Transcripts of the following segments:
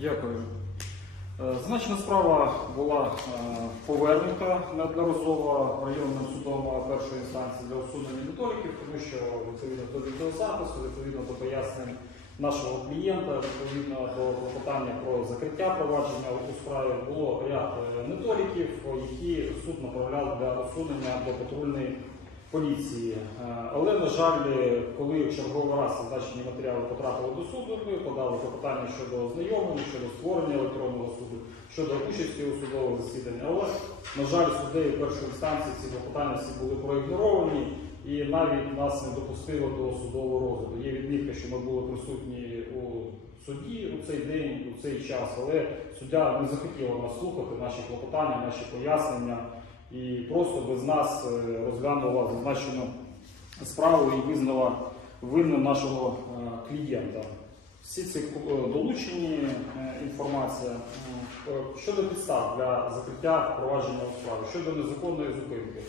Дякую. Е, Зазначена справа була е, повернута неодноразово районним судом першої інстанції для усунення недоліків, тому що відповідно до відеозапису, відповідно до пояснень нашого клієнта, відповідно до клопотання про закриття провадження у справі було ряд е, недоліків, які суд направляв для усунення до патрульної поліції. Е, Але, на жаль, коли черговий раз зазначені матеріали потрапили до суду, ми подали клопотання щодо ознайомлення, щодо створення електронного суду, щодо участі у судових засіданнях. Але, на жаль, суддею першої інстанції ці клопотання всі були проігноровані і навіть нас не допустили до судового розгляду. Є відмітка, що ми були присутні у суді у цей день, у цей час, але суддя не захотіла нас слухати, наші клопотання, наші пояснення і просто без нас е, розглянула зазначену справу і визнала винним нашого е, клієнта. Всі ці е, долучені інформація щодо підстав для закриття провадження у справі, щодо незаконної зупинки.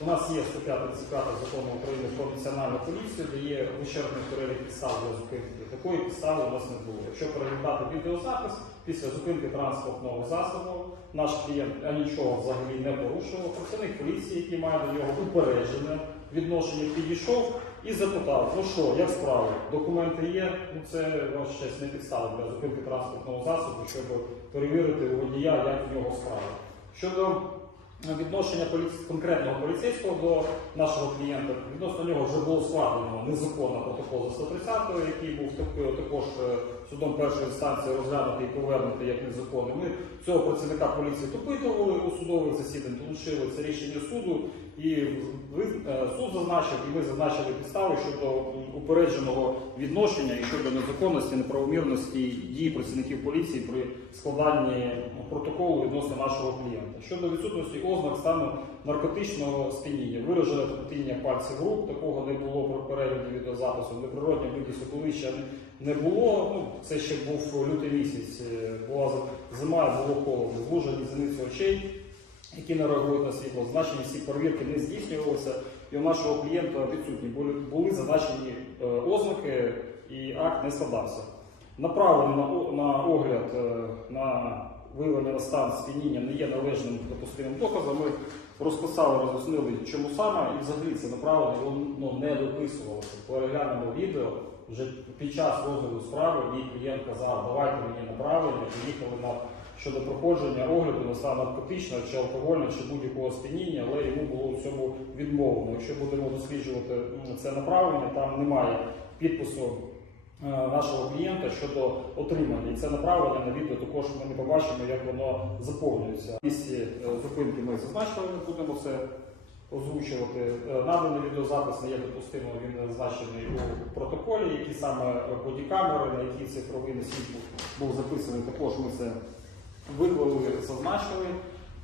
У нас є стаття 35 закону України про національну поліцію, де є вичерпний перелік підстав для зупинки. Такої підстави у нас не було. Якщо переглядати відеозапис після зупинки транспортного засобу, наш клієнт нічого взагалі не порушував. Працівник поліції, який має до нього упереджене відношення, підійшов і запитав: ну що, як справа? Документи є? Ну це ваша честь не підстава для зупинки транспортного засобу, щоб перевірити у водія, як в нього справа. Щодо відношення поліці... конкретного поліцейського до нашого клієнта, відносно нього вже було складено незаконно протокол за 130, який був так- також е, судом першої інстанції розглянутий і повернутий як незаконний. Ми цього працівника поліції допитували у судових засідань, долучили. Це рішення суду, і ви- е, суд зазначив, і ми зазначили підстави щодо упередженого відношення і щодо незаконності, неправомірності дій працівників поліції при складанні протоколу відносно нашого клієнта. Щодо відсутності ознак стану наркотичного сп'яніння, виражене третіння пальців рук, такого не було при перегляді відеозапису, неприродня близько ще не було. Ну, це ще був лютий місяць, е, була зима, було холодно, звужені зениці очей, які не реагують на світло. Значені всі перевірки не здійснювалися, і у нашого клієнта відсутні були, були зазначені е, ознаки, і акт не складався. Направлено на, на огляд е, на виявлення стан сп'яніння не є належним допустимим доказом. Ми розписали, роз'яснили, чому саме, і взагалі це направлення воно не дописувалося. Переглянемо відео вже під час розгляду справи. Мій клієнт казав, давайте мені направлення, поїхали на щодо проходження огляду на стан наркотичного чи алкогольного, чи будь-якого сп'яніння, але йому було у цьому відмовлено. Якщо будемо досліджувати це направлення, там немає підпису е, нашого клієнта щодо отримання. І це направлення на відео також ми не побачимо, як воно заповнюється. Місці е, зупинки ми зазначили, не будемо це озвучувати. Е, Наданий відеозапис не є допустимим, він зазначений у протоколі, які саме бодікамери, на які цифровий носій був записаний, також ми це виклали, зазначили.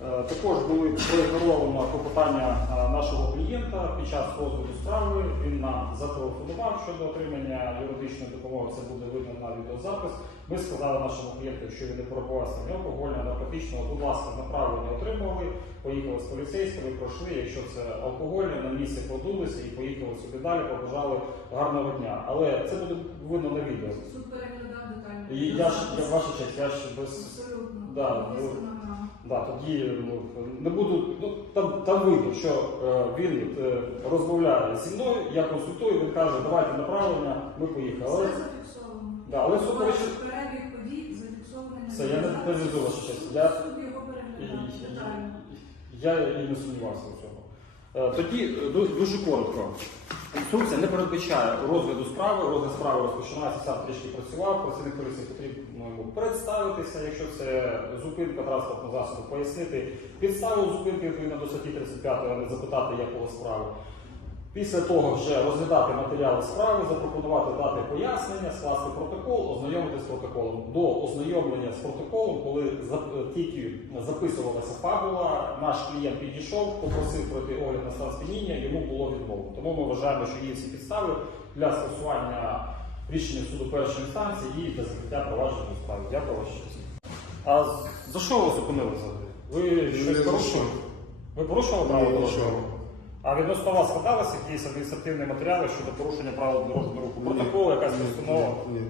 Е, Також були проігноровано клопотання е, нашого клієнта під час розгляду справи. Він нам зателефонував щодо отримання юридичної допомоги. Це буде видно на відеозапис. Ми сказали нашому клієнту, якщо він не перебуває стані алкогольного, наркотичного, будь ласка, направлення отримали. Поїхали з поліцейськими, пройшли. Якщо це алкогольне, на місці подулися і поїхали собі далі. Побажали гарного дня. Але це буде видно на відео. Суд переглядав детально. І я ж я ваша честь, я ж без. Да, ну. Да, тоді ну, не буду. Ну там, там видно, що е, він е, розмовляє зі мною, я консультую, він каже, давайте направлення, ми поїхали. Але, Все зафіксовано. да, але все Ваш перебіг подій зафіксований Все, я не- вашу честь. Я- Суд його і- переглядав детально. я і не сумнівався в цьому. Е, Тоді е, дуже коротко. Інструкція не передбачає розгляду справи. Розгляд справи розпочинається, сам трішки працював. Працівник поліції потрібно йому представитися, якщо це зупинка транспортного засобу, пояснити підставу зупинки відповідно до статті 35, а не запитати, якого справи. Після того вже розглядати матеріали справи, запропонувати дати пояснення, скласти протокол, ознайомитися з протоколом. До ознайомлення з протоколом, коли тільки записувалася фабула, наш клієнт підійшов, попросив пройти огляд на стан сп'яніння, йому було відмовлено. Тому ми вважаємо, що є всі підстави для скасування рішення суду першої інстанції і для закриття провадження у справі. Дякую ваша честь. А за що ви зупинили взагалі? Ви щось порушили? Ви порушували право дорожнього? А відносно вас складалися якісь адміністративні матеріали щодо порушення правил дорожнього руху? Протокол, якась постанова? Ні.